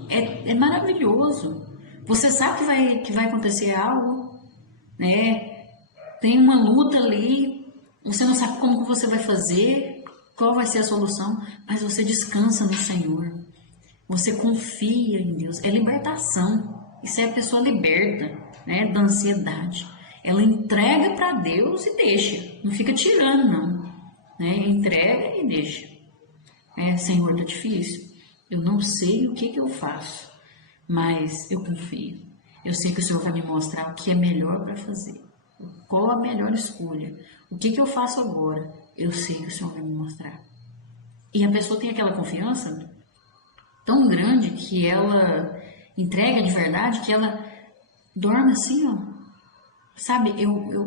É maravilhoso. Você sabe que vai acontecer algo, né? Tem uma luta ali, você não sabe como que você vai fazer, qual vai ser a solução, mas você descansa no Senhor. Você confia em Deus. É libertação. Isso é a pessoa liberta, né, da ansiedade. Ela entrega para Deus e deixa. Não fica tirando, não. Né? Entrega e deixa. Senhor, tá difícil. Eu não sei o que eu faço, mas eu confio. Eu sei que o Senhor vai me mostrar o que é melhor para fazer. Qual a melhor escolha? O que eu faço agora? Eu sei que o Senhor vai me mostrar. E a pessoa tem aquela confiança tão grande que ela entrega de verdade, que ela dorme assim, ó. Sabe,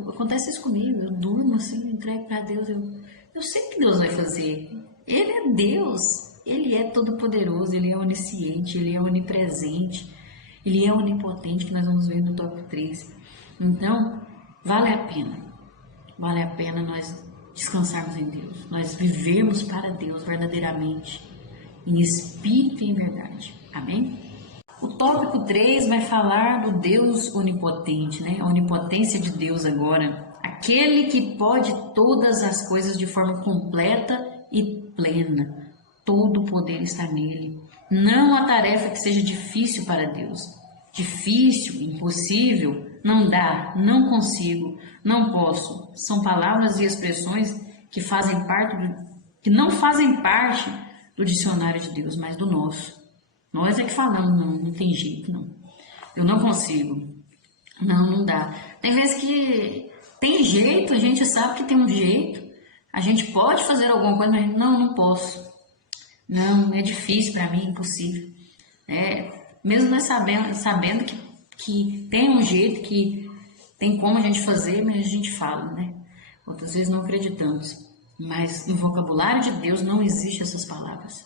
acontece isso comigo, eu durmo assim, entrego para Deus, eu sei que Deus vai fazer. Ele é Deus, Ele é todo-poderoso, Ele é onisciente, Ele é onipresente, Ele é onipotente, que nós vamos ver no tópico 3. Então, vale a pena nós descansarmos em Deus, nós vivermos para Deus verdadeiramente, em espírito e em verdade. Amém? O tópico 3 vai falar do Deus onipotente, né? A onipotência de Deus agora. Aquele que pode todas as coisas de forma completa e plena. Todo o poder está nele. Não há tarefa que seja difícil para Deus. Difícil, impossível, não dá, não consigo, não posso. São palavras e expressões que não fazem parte do dicionário de Deus, mas do nosso. Nós é que falamos, não tem jeito, não. Eu não consigo. Não dá. Tem vezes que tem jeito, a gente sabe que tem um jeito. A gente pode fazer alguma coisa, mas não posso. Não, é difícil para mim, impossível. Mesmo nós sabendo que tem um jeito, que tem como a gente fazer, mas a gente fala, né? Outras vezes não acreditamos. Mas no vocabulário de Deus não existem essas palavras.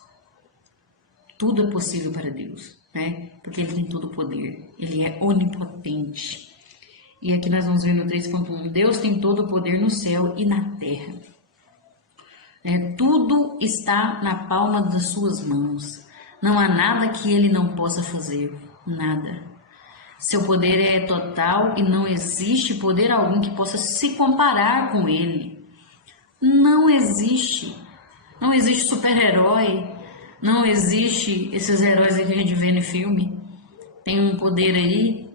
Tudo é possível para Deus, né? Porque Ele tem todo o poder. Ele é onipotente. E aqui nós vamos ver no 3.1. Deus tem todo o poder no céu e na terra. Tudo está na palma das suas mãos. Não há nada que Ele não possa fazer. Nada. Seu poder é total e não existe poder algum que possa se comparar com Ele. Não existe. Não existe super-herói. Não existe esses heróis que a gente vê no filme. Tem um poder aí,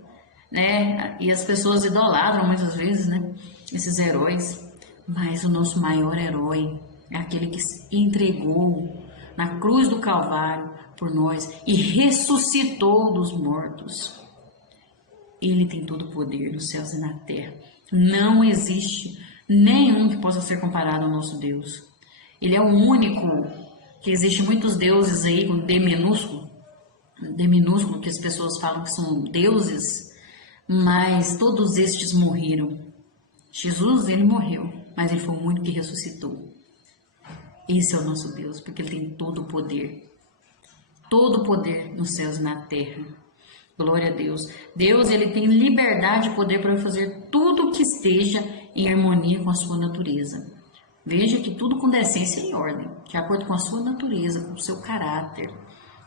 né? E as pessoas idolatram muitas vezes, né? Esses heróis. Mas o nosso maior herói é aquele que se entregou na cruz do Calvário por nós e ressuscitou dos mortos. Ele tem todo o poder nos céus e na terra. Não existe nenhum que possa ser comparado ao nosso Deus. Ele é o único. Que existe muitos deuses aí com D minúsculo, que as pessoas falam que são deuses, mas todos estes morreram. Jesus, ele morreu, mas ele foi o único que ressuscitou. Esse é o nosso Deus, porque ele tem todo o poder nos céus e na terra. Glória a Deus. Deus, ele tem liberdade e poder para fazer tudo que esteja em harmonia com a sua natureza. Veja que tudo com decência e ordem, de acordo com a sua natureza, com o seu caráter.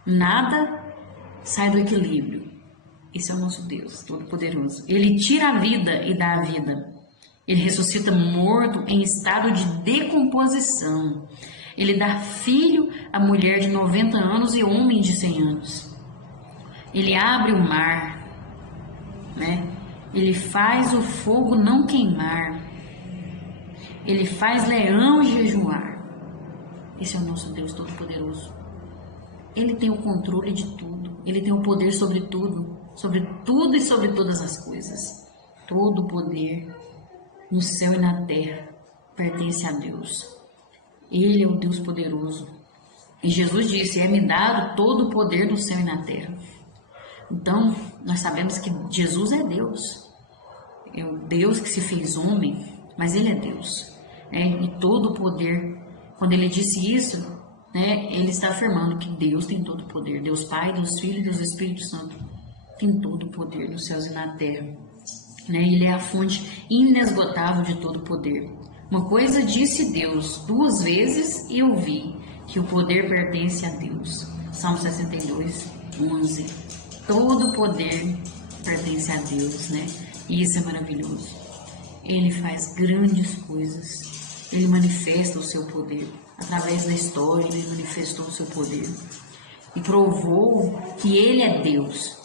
Nada sai do equilíbrio. Esse é o nosso Deus Todo-Poderoso. Ele tira a vida e dá a vida. Ele ressuscita morto em estado de decomposição. Ele dá filho a mulher de 90 anos e homem de 100 anos. Ele abre o mar, né? Ele faz o fogo não queimar. Ele faz leão jejuar. Esse é o nosso Deus Todo-Poderoso. Ele tem o controle de tudo. Ele tem o poder sobre tudo e sobre todas as coisas. Todo o poder no céu e na terra pertence a Deus. Ele é o Deus poderoso. E Jesus disse: é-me dado todo o poder do céu e na terra. Então, nós sabemos que Jesus é Deus. É o Deus que se fez homem, mas Ele é Deus. E todo o poder, quando Ele disse isso, Ele está afirmando que Deus tem todo o poder. Deus Pai, Deus Filho e Deus Espírito Santo tem todo o poder nos céus e na terra. Ele é a fonte inesgotável de todo o poder. Uma coisa disse Deus 2 vezes e eu vi, que o poder pertence a Deus. Salmo 62, 11. Todo o poder pertence a Deus, E isso é maravilhoso. Ele faz grandes coisas. Ele manifesta o seu poder. Através da história, Ele manifestou o seu poder. E provou que Ele é Deus,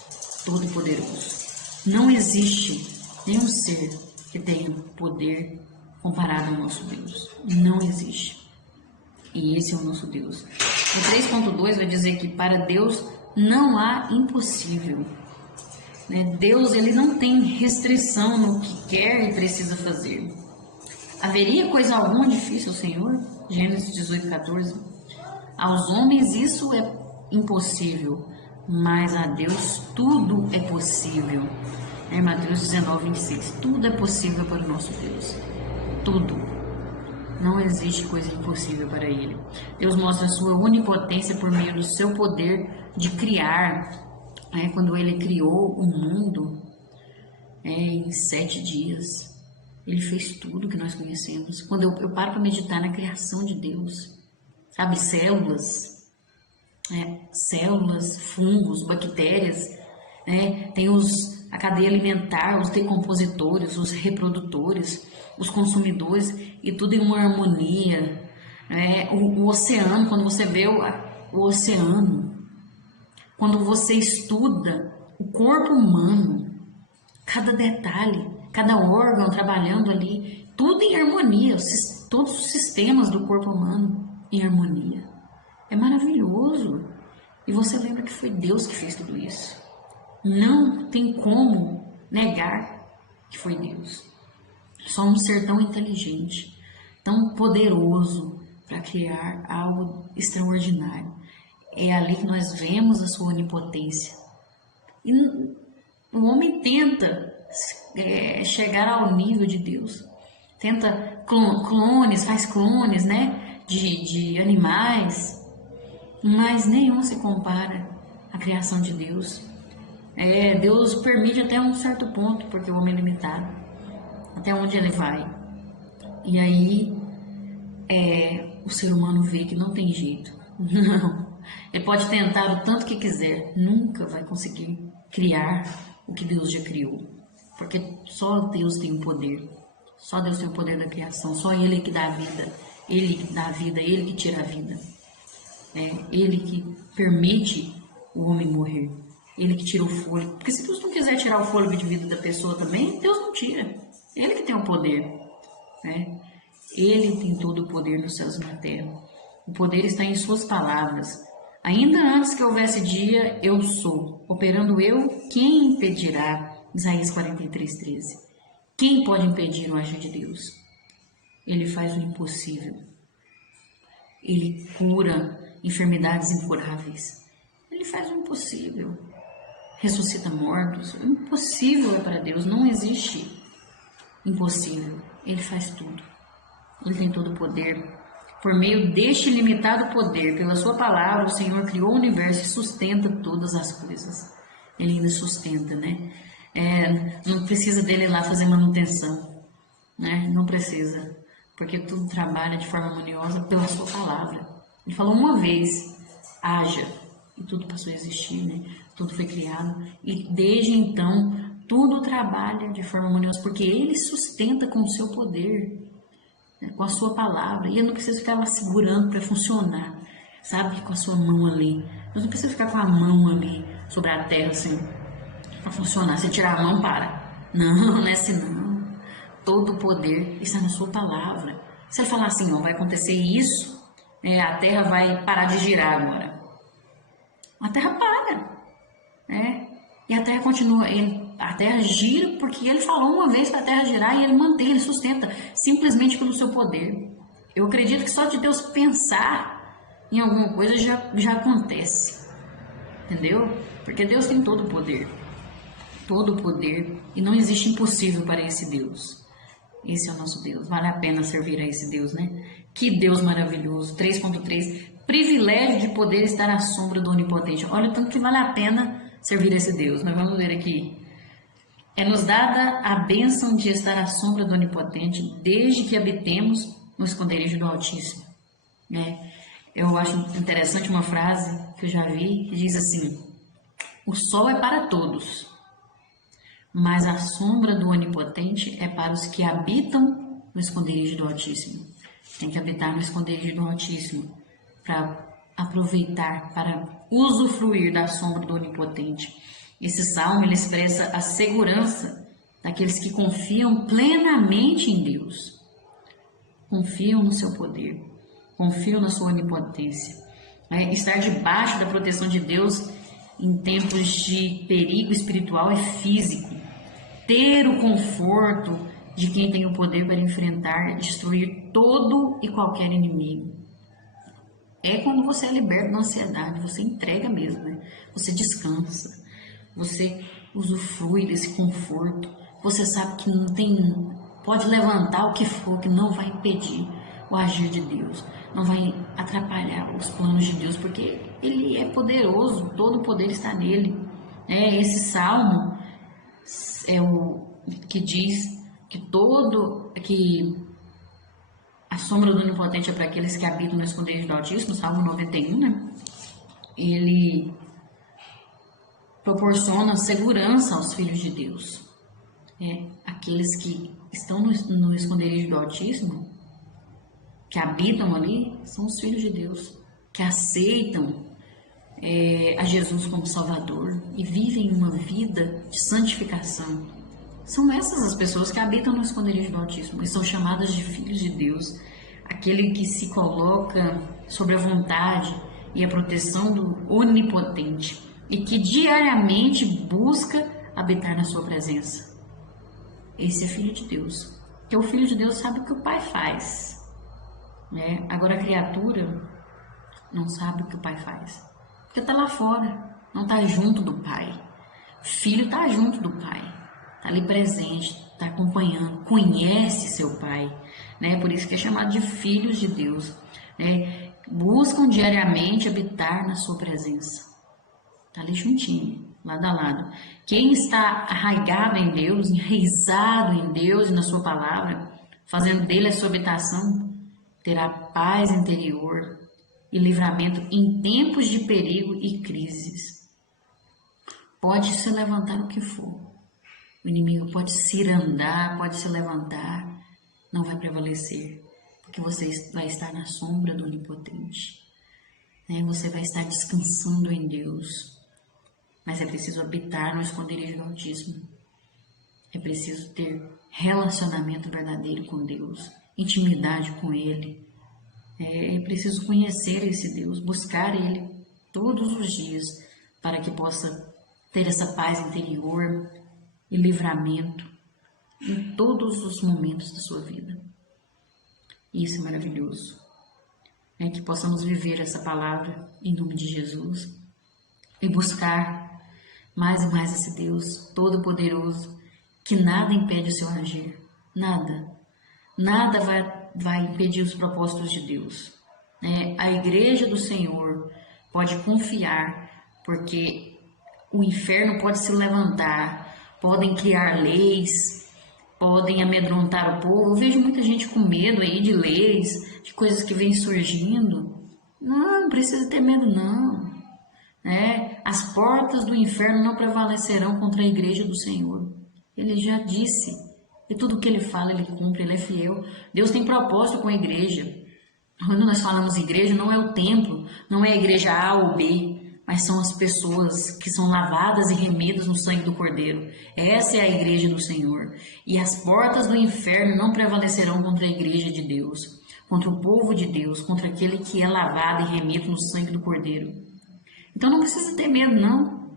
Todo-Poderoso. Não existe nenhum ser que tenha poder comparado ao nosso Deus. Não existe. E esse é o nosso Deus. O 3.2 vai dizer que para Deus não há impossível. Deus, Ele não tem restrição no que quer e precisa fazer. Haveria coisa alguma difícil ao Senhor? Gênesis 18, 14. Aos homens isso é impossível, mas a Deus tudo é possível. Mateus 19, 26. Tudo é possível para o nosso Deus. Tudo. Não existe coisa impossível para Ele. Deus mostra a sua onipotência por meio do seu poder de criar. Quando Ele criou o mundo em 7 dias, Ele fez tudo que nós conhecemos. Quando eu paro para meditar na criação de Deus, sabe, células, fungos, bactérias, tem a cadeia alimentar, os decompositores, os reprodutores, os consumidores, e tudo em uma harmonia. O oceano, quando você vê o oceano, quando você estuda o corpo humano, cada detalhe, cada órgão trabalhando ali, tudo em harmonia, todos os sistemas do corpo humano em harmonia. É maravilhoso. E você lembra que foi Deus que fez tudo isso. Não tem como negar que foi Deus. Só um ser tão inteligente, tão poderoso para criar algo extraordinário. É ali que nós vemos a sua onipotência. E o homem tenta chegar ao nível de Deus. Tenta clones, faz clones, de animais, mas nenhum se compara à criação de Deus. Deus permite até um certo ponto, porque o homem é limitado, até onde ele vai. E aí o ser humano vê que não tem jeito. Não. Ele pode tentar o tanto que quiser, nunca vai conseguir criar o que Deus já criou, porque só Deus tem o poder. Só Deus tem o poder da criação. Só Ele que dá a vida. Ele que dá a vida, Ele que tira a vida. Ele que permite o homem morrer. Ele que tira o fôlego. Porque se Deus não quiser tirar o fôlego de vida da pessoa também, Deus não tira. Ele que tem o poder. Ele tem todo o poder nos céus e na terra. O poder está em suas palavras. Ainda antes que houvesse dia, eu sou. Operando eu, quem impedirá? Isaías 43, 13. Quem pode impedir o agir de Deus? Ele faz o impossível. Ele cura enfermidades incuráveis. Ele faz o impossível. Ressuscita mortos. O impossível é para Deus. Não existe impossível. Ele faz tudo. Ele tem todo o poder. Por meio deste ilimitado poder, pela sua palavra, o Senhor criou o universo e sustenta todas as coisas. Ele ainda sustenta, não precisa dele ir lá fazer manutenção, Não precisa, porque tudo trabalha de forma harmoniosa pela sua palavra. Ele falou uma vez, haja, e tudo passou a existir, Tudo foi criado, e desde então, tudo trabalha de forma harmoniosa, porque ele sustenta com o seu poder, com a sua palavra, e eu não preciso ficar lá segurando para funcionar, sabe, com a sua mão ali. Eu não preciso ficar com a mão ali sobre a terra assim, para funcionar. Se tirar a mão, para. Não, não é assim não. Todo o poder está na sua palavra. Se ele falar assim, vai acontecer isso, a terra vai parar de girar agora. A terra para, e a terra continua. A terra gira porque ele falou uma vez para a terra girar e ele mantém, ele sustenta, simplesmente pelo seu poder. Eu acredito que só de Deus pensar em alguma coisa já acontece, entendeu? Porque Deus tem todo o poder, e não existe impossível para esse Deus. Esse é o nosso Deus, vale a pena servir a esse Deus, né? Que Deus maravilhoso. 3.3, privilégio de poder estar à sombra do Onipotente. Olha o tanto que vale a pena servir a esse Deus. Nós vamos ler aqui. É nos dada a bênção de estar à sombra do Onipotente, desde que habitemos no esconderijo do Altíssimo. Eu acho interessante uma frase que eu já vi, que diz assim: o sol é para todos, mas a sombra do Onipotente é para os que habitam no esconderijo do Altíssimo. Tem que habitar no esconderijo do Altíssimo para aproveitar, para usufruir da sombra do Onipotente. Esse salmo ele expressa a segurança daqueles que confiam plenamente em Deus, confiam no seu poder, confiam na sua onipotência. Estar debaixo da proteção de Deus em tempos de perigo espiritual e físico, ter o conforto de quem tem o poder para enfrentar e destruir todo e qualquer inimigo. É quando você é liberto da ansiedade, você entrega mesmo, né? Você descansa, você usufrui desse conforto, você sabe que não tem, pode levantar o que for, que não vai impedir o agir de Deus, não vai atrapalhar os planos de Deus, porque Ele é poderoso, todo o poder está nele. Esse salmo é o que diz que a sombra do Onipotente é para aqueles que habitam no esconderijo do Altíssimo, Salmo 91, né? Ele proporciona segurança aos filhos de Deus. Aqueles que estão no esconderijo do Altíssimo, que habitam ali, são os filhos de Deus, que aceitam a Jesus como Salvador e vivem uma vida de santificação. São essas as pessoas que habitam no esconderijo do Altíssimo e são chamadas de filhos de Deus, aquele que se coloca sobre a vontade e a proteção do Onipotente e que diariamente busca habitar na sua presença. Esse é filho de Deus. Porque o filho de Deus sabe o que o pai faz, Agora a criatura não sabe o que o pai faz, porque está lá fora, não está junto do pai. O filho está junto do pai, está ali presente, está acompanhando, conhece seu pai, Por isso que é chamado de filhos de Deus, Buscam diariamente habitar na sua presença. Está ali juntinho, lado a lado. Quem está arraigado em Deus, enraizado em Deus e na sua palavra, fazendo dele a sua habitação, terá paz interior e livramento em tempos de perigo e crises. Pode se levantar o que for. O inimigo pode se irandar, pode se levantar, não vai prevalecer, porque você vai estar na sombra do Onipotente. Você vai estar descansando em Deus. Mas é preciso habitar no esconderijo do Altíssimo. É preciso ter relacionamento verdadeiro com Deus, intimidade com Ele. É preciso conhecer esse Deus, buscar Ele todos os dias, para que possa ter essa paz interior e livramento em todos os momentos da sua vida. Isso é maravilhoso. Que possamos viver essa palavra em nome de Jesus e buscar mais e mais esse Deus Todo-Poderoso, que nada impede o seu agir, nada vai impedir os propósitos de Deus. A igreja do Senhor pode confiar, porque o inferno pode se levantar, podem criar leis, podem amedrontar o povo. Eu vejo muita gente com medo aí de leis, de coisas que vêm surgindo. Não precisa ter medo não. As portas do inferno não prevalecerão contra a igreja do Senhor. Ele já disse, e tudo que ele fala, ele cumpre, ele é fiel. Deus tem propósito com a igreja. Quando nós falamos igreja, não é o templo, não é a igreja A ou B, mas são as pessoas que são lavadas e remidas no sangue do Cordeiro. Essa é a igreja do Senhor. E as portas do inferno não prevalecerão contra a igreja de Deus, contra o povo de Deus, contra aquele que é lavado e remido no sangue do Cordeiro. Então não precisa ter medo, não.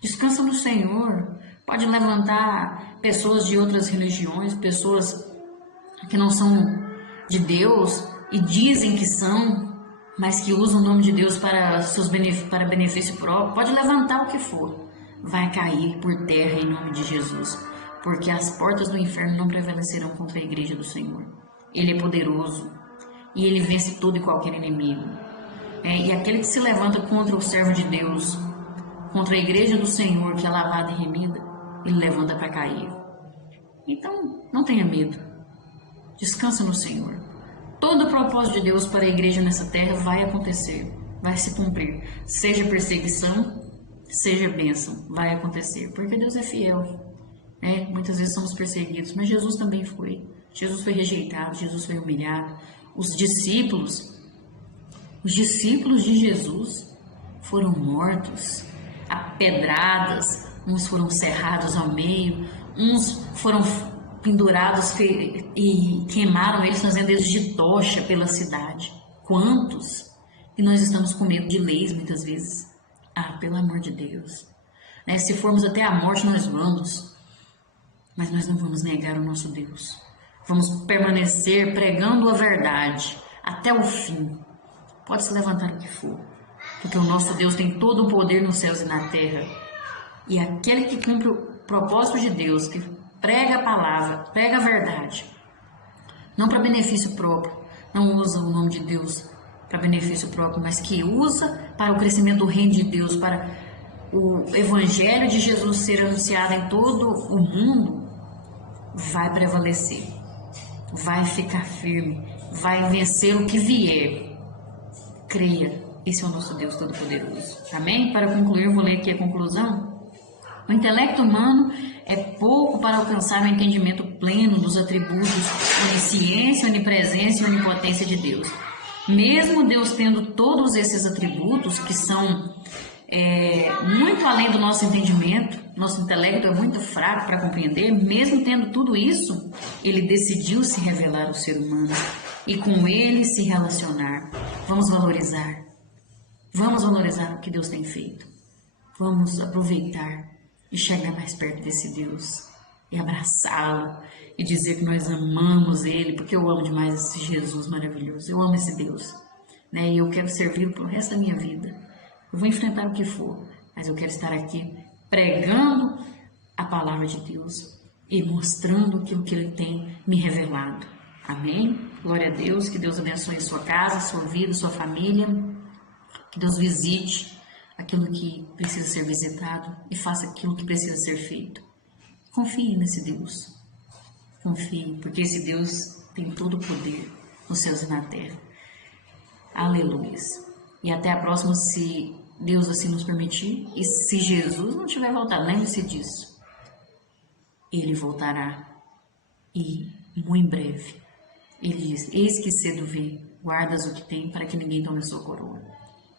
Descansa no Senhor. Pode levantar pessoas de outras religiões, pessoas que não são de Deus e dizem que são, mas que usa o nome de Deus para para benefício próprio, pode levantar o que for, vai cair por terra em nome de Jesus, porque as portas do inferno não prevalecerão contra a igreja do Senhor. Ele é poderoso e ele vence todo e qualquer inimigo. E aquele que se levanta contra o servo de Deus, contra a igreja do Senhor, que é lavada e remida, ele levanta para cair. Então, não tenha medo. Descansa no Senhor. Todo o propósito de Deus para a igreja nessa terra vai acontecer, vai se cumprir. Seja perseguição, seja bênção, vai acontecer, porque Deus é fiel. Muitas vezes somos perseguidos, mas Jesus também foi. Jesus foi rejeitado, Jesus foi humilhado. Os discípulos de Jesus foram mortos a pedradas, uns foram serrados ao meio, uns foram pendurados e queimaram eles, fazendo eles de tocha pela cidade. Quantos? E nós estamos com medo de leis muitas vezes. Pelo amor de Deus. Se formos até a morte, nós vamos. Mas nós não vamos negar o nosso Deus. Vamos permanecer pregando a verdade até o fim. Pode se levantar o que for, porque o nosso Deus tem todo o poder nos céus e na terra. E aquele que cumpre o propósito de Deus, que prega a palavra, prega a verdade, não para benefício próprio, não usa o nome de Deus para benefício próprio, mas que usa para o crescimento do reino de Deus, para o evangelho de Jesus ser anunciado em todo o mundo, vai prevalecer, vai ficar firme, vai vencer o que vier. Creia, esse é o nosso Deus Todo-Poderoso. Amém? Para concluir, vou ler aqui a conclusão. O intelecto humano é pouco para alcançar o entendimento pleno dos atributos onisciência, onipresença e onipotência de Deus. Mesmo Deus tendo todos esses atributos que são muito além do nosso entendimento, nosso intelecto é muito fraco para compreender, mesmo tendo tudo isso, Ele decidiu se revelar ao ser humano e com ele se relacionar. Vamos valorizar o que Deus tem feito. Vamos aproveitar e chegar mais perto desse Deus e abraçá-lo e dizer que nós amamos Ele, porque eu amo demais esse Jesus maravilhoso, eu amo esse Deus, e eu quero servi-lo pelo resto da minha vida. Eu vou enfrentar o que for, mas eu quero estar aqui pregando a palavra de Deus e mostrando aquilo que Ele tem me revelado. Amém? Glória a Deus, que Deus abençoe a sua casa, a sua vida, a sua família, que Deus visite aquilo que precisa ser visitado e faça aquilo que precisa ser feito. Confie nesse Deus. Confie, porque esse Deus tem todo o poder nos céus e na terra. Aleluia. E até a próxima, se Deus assim nos permitir. E se Jesus não tiver voltado, lembre-se disso. Ele voltará. E muito em breve. Ele diz, eis que cedo vem, guardas o que tem para que ninguém tome a sua coroa.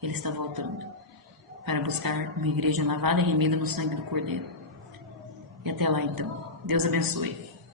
Ele está voltando para buscar uma igreja lavada e remida no sangue do Cordeiro. E até lá então. Deus abençoe.